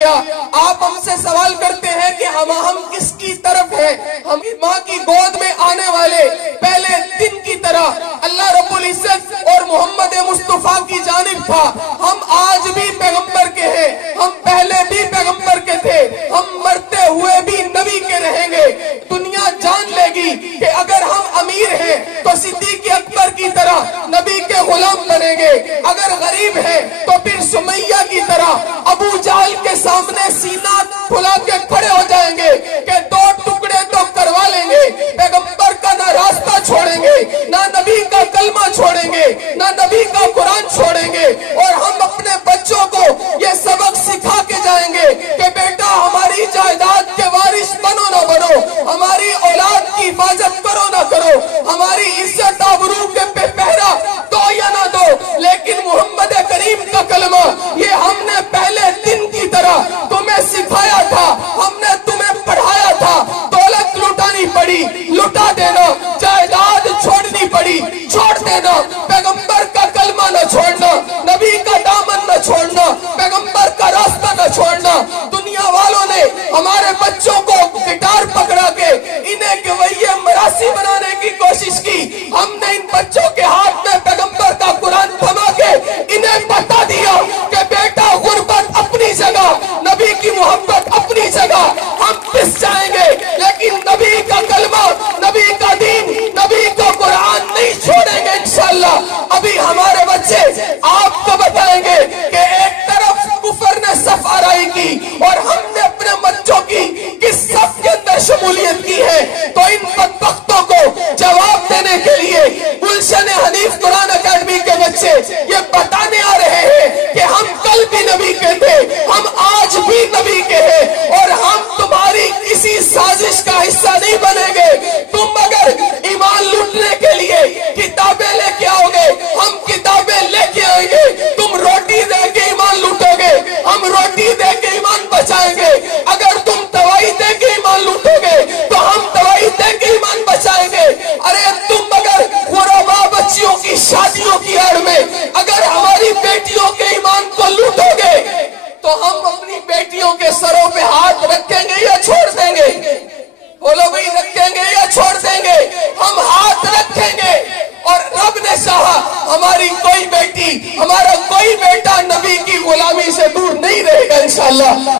آپ ہم سے سوال کرتے ہیں کہ ہم کس کی طرف ہیں؟ ہم ماں کی گود میں آنے والے پہلے دن کی طرح اللہ رب العزت اور محمد مصطفیٰ کی جانب تھا۔ ہم آج بھی پیغمبر کے ہیں، ہم پہلے بھی پیغمبر کے تھے، ہم مرتے ہوئے بھی نبی کے رہیں گے۔ دنیا جان لے گی کہ اگر ہم امیر ہیں تو صدیق اکبر کی طرح نبی کے غلام بنیں گے، اگر غریب ہیں تو پھر سمیہ کی طرح ابو جہل کے سامنے سینہ کھلا کے کھڑے ہو جائیں گے کہ دو ٹکڑے تو کروا لیں گے۔ پیغمبر کا نہ راستہ چھوڑیں گے، نہ نبی کا کلمہ چھوڑیں گے، نہ نبی کا قرآن چھوڑیں گے، اور ہم اپنے بچوں کو یہ سبق سکھا کے جائیں گے کہ بیٹا ہماری جائیداد کے وارث بنو نہ بنو، ہماری اولاد کی حفاظت کرو نہ کرو، ہماری عزت آبرو کے پہ پہرا دو یا نہ دو، لیکن محمد کریم کا کلمہ یہ ہم نے پہلے دن کی طرح تمہیں سکھایا تھا، ہم نے تمہیں پڑھایا تھا۔ دولت لٹانی پڑی، لٹا دینا، جائیداد چھوڑنی پڑی، چھوڑ دینا، پیغمبر کا کلمہ نہ چھوڑنا، نبی کا دامن نہ چھوڑنا، پیغمبر کا راستہ نہ چھوڑنا۔ دنیا والوں نے ہمارے بچوں کو گٹار پکڑا کے انہیں گویے مراسی بنانے کی کوشش کی، ہم نے ان بچوں کے ہاتھ میں پیغمبر کا قرآن تھما کے انہیں بتا دیا کہ بیٹا غربت اپنی جگہ، نبی کی محبت اپنی جگہ، ہم پس جائیں گے لیکن نبی کا کلمہ، نبی کا دین، نبی کا قرآن نہیں چھوڑیں گے انشاءاللہ۔ ابھی ہمارے بچے آپ کو بتائیں گے کہ ایک طرف کفر نے صف آرائی کی اور ہم نے اپنے بچوں کی کس صف کے اندر شمولیت کی ہے، تو ان بدبختوں کو جواب دینے کے لیے گلشن حنیف قرآن اکیڈمی کے بچے یہ بتانے آ رہے ہیں کہ ہم کل بھی نبی کے تھے، ہم آج بھی نبی کے ہیں، اور ہم تمہاری کسی سازش کا حصہ نہیں بنیں گے۔ تم اگر ایمان لوٹنے کے لیے کتابیں لے کے آؤ گے، ہم کتابیں لے کے آئیں گے، تم روٹی دے کے ایمان لوٹو گے، ہم روٹی دے کے ایمان بچائیں گے۔ اگر تم دوائی دے کے ایمان لوٹو گے تو ہم دوائی دے کے ایمان بچائیں گے۔ ارے تم اگر غربا بچیوں کی شادیوں کی آڑ میں اگر ہماری بیٹیوں کے ایمان کو لوٹو گے تو ہم اپنی بیٹیوں کے سروں پہ ہاتھ رکھیں گے یا چھوڑ دیں گے؟ بولو بھئی، رکھیں گے یا چھوڑ دیں گے؟ ہم ہاتھ رکھیں گے، اور رب نے چاہا ہماری کوئی بیٹی، ہمارا کوئی بیٹا نبی کی غلامی سے دور نہیں رہے گا انشاءاللہ۔